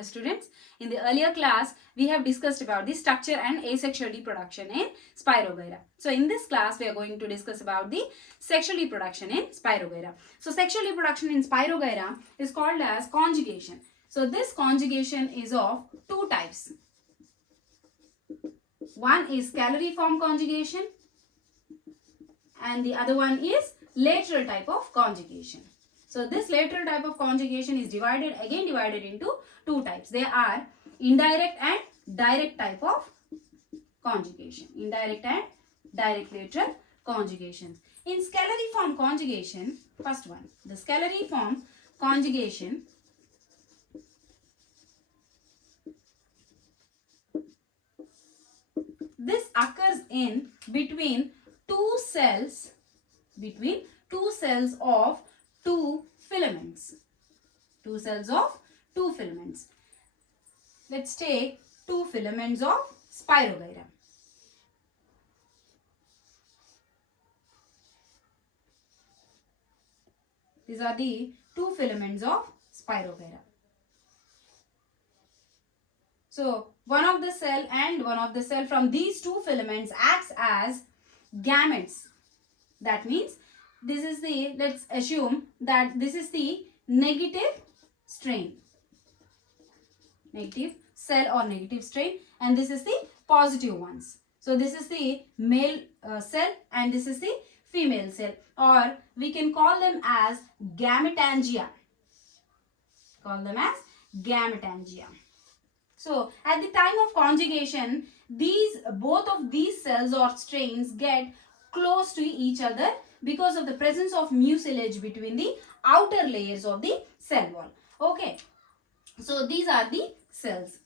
Hello students, in the earlier class we have discussed about the structure and asexual reproduction in Spirogyra. So in this class we are going to discuss about the sexual reproduction in Spirogyra. So sexual reproduction in Spirogyra is called as conjugation. So this conjugation is of two types. One is calariform conjugation and the other one is lateral type of conjugation. So this lateral type of conjugation is divided into two types. They are indirect and direct type of conjugation. Indirect and direct lateral conjugations. In scalariform conjugation, first one, the scalariform conjugation this occurs in between two cells of two filaments. Two cells of two filaments. Let's take two filaments of Spirogyra. These are the two filaments of Spirogyra. So one of the cell and one of the cell from these two filaments acts as gametes. That means this is the, let's assume that this is the negative strain. Negative cell or negative strain, and this is the positive ones. So this is the male cell and this is the female cell, or we can call them as gametangia. Call them as gametangia. So at the time of conjugation, both of these cells or strains get close to each other because of the presence of mucilage between the outer layers of the cell wall. Okay. So these are the cells.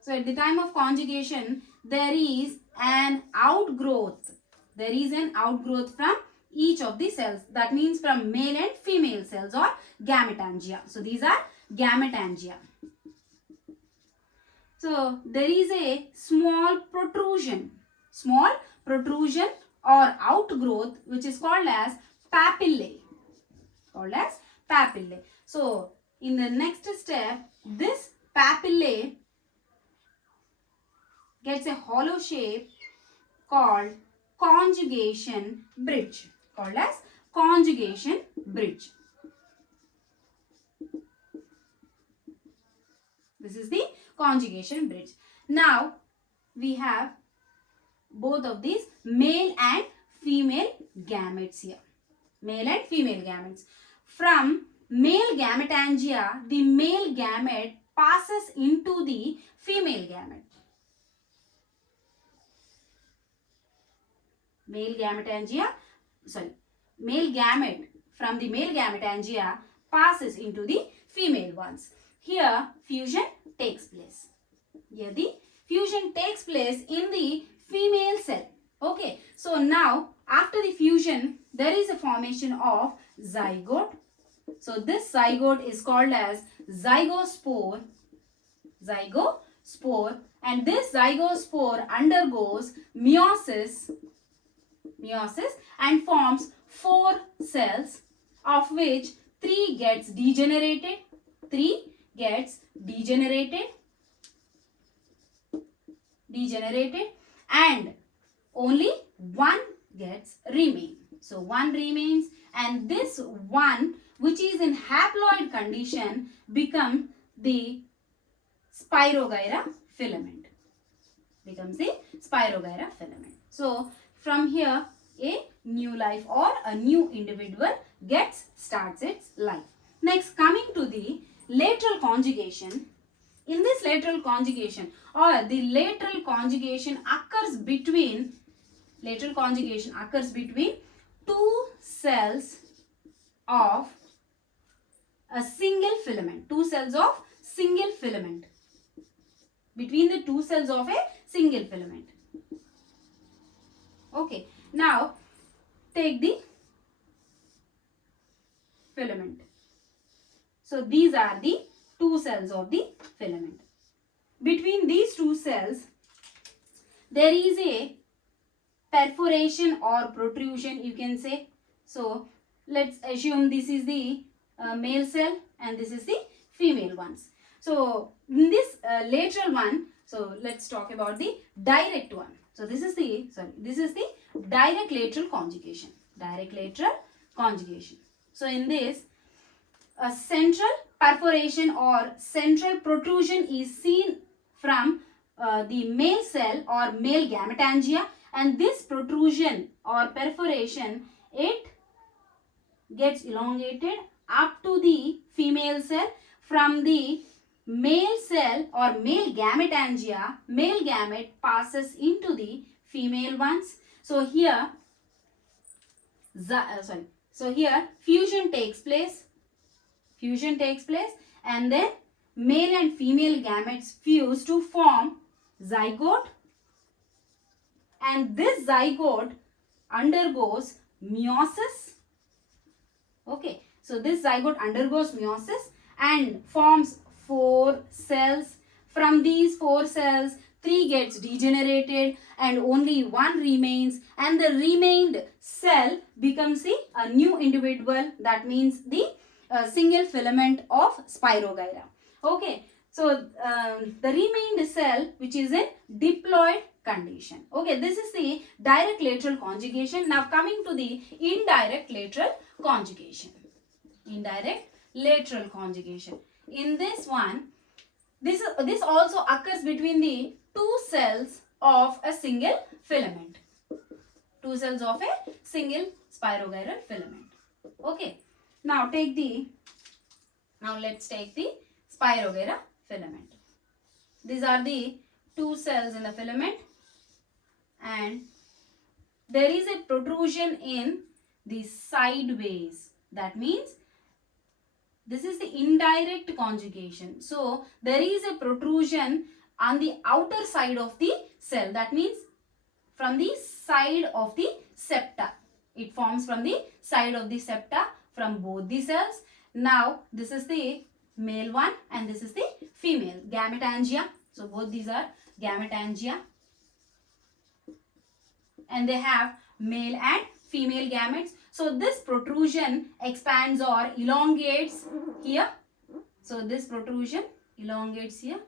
So at the time of conjugation, there is an outgrowth. There is an outgrowth from each of the cells. That means from male and female cells or gametangia. So these are gametangia. So there is a small protrusion or outgrowth which is called as papillae. So in the next step, this papillae gets a hollow shape called conjugation bridge. This is the conjugation bridge. Now we have both of these male and female gametes here. Male and female gametes. From male gametangia, the male gamete passes into the female gamete. Male gamete from the male gametangia passes into the female ones. Here fusion takes place. Here the fusion takes place in the female cell. Okay. So now after the fusion, there is a formation of zygote. So this zygote is called as zygospore. And this zygospore undergoes meiosis and forms 4 cells, of which 3 gets degenerated and only 1 gets remain. So 1 remains, and this 1 which is in haploid condition become the Spirogyra filament. So from here a new life or a new individual starts its life. Next, coming to the lateral conjugation. In this lateral conjugation, or the lateral conjugation occurs between two cells of a single filament. Between the two cells of a single filament. Okay. Now take the filament. So these are the two cells of the filament. Between these two cells, there is a perforation or protrusion, you can say. So let's assume this is the male cell and this is the female ones. So in this lateral one, so let's talk about the direct one. So this is the direct lateral conjugation. Direct lateral conjugation. So in this, a central perforation or central protrusion is seen from the male cell or male gametangia, and this protrusion or perforation, it gets elongated up to the female cell. From the male cell or male gametangia, male gamete passes into the female ones. So here, here fusion takes place. Fusion takes place, and then male and female gametes fuse to form zygote, and this zygote undergoes meiosis. Okay, so this zygote undergoes meiosis and forms 4 cells. From these 4 cells, 3 gets degenerated and only 1 remains, and the remained cell becomes a new individual, that means the single filament of Spirogyra. Okay, so the remained cell which is in diploid condition. Okay, this is the direct lateral conjugation. Now coming to the indirect lateral conjugation. Indirect lateral conjugation. In this one, this also occurs between the 2 cells of a single filament. 2 cells of a single spirogyral filament. Okay. Now let's take the Spirogyra filament. These are the 2 cells in the filament, and there is a protrusion in the sideways. That means this is the indirect conjugation. So there is a protrusion on the outer side of the cell. That means from the side of the septa. It forms from the side of the septa from both the cells. Now this is the male one and this is the female gametangia. So both these are gametangia, and they have male and female gametes. So this protrusion expands or elongates here. So this protrusion elongates here.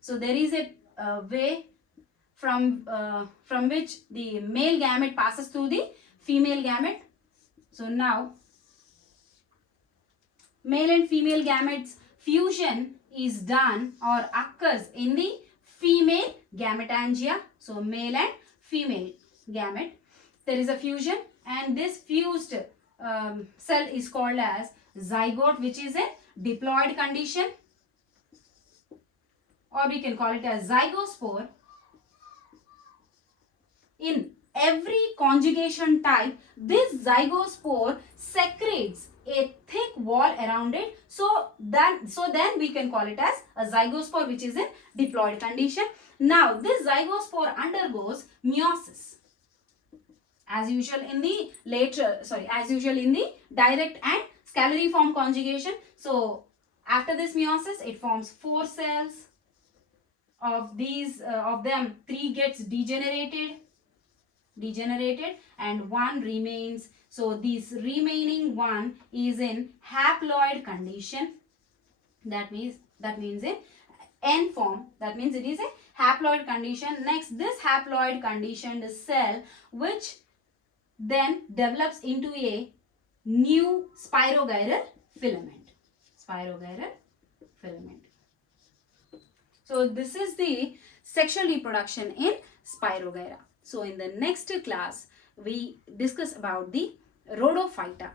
So there is a way from which the male gamete passes through the female gamete. So now male and female gametes fusion is done or occurs in the female gametangia. So male and female gamete, there is a fusion, and this fused cell is called as zygote, which is a diploid condition, or we can call it as zygospore. In every conjugation type, this zygospore secretes a thick wall around it. So then we can call it as a zygospore, which is in diploid condition. Now this zygospore undergoes meiosis, as usual in the direct and scalariform conjugation. So after this meiosis, it forms 4 cells. Of these of them, 3 gets degenerated and 1 remains. So this remaining one is in haploid condition. That means in N form. That means it is a haploid condition. Next, this haploid conditioned cell, which then develops into a new spirogyral filament. Spirogyral filament. So this is the sexual reproduction in Spirogyra. So in the next class, we discuss about the rhodophyta.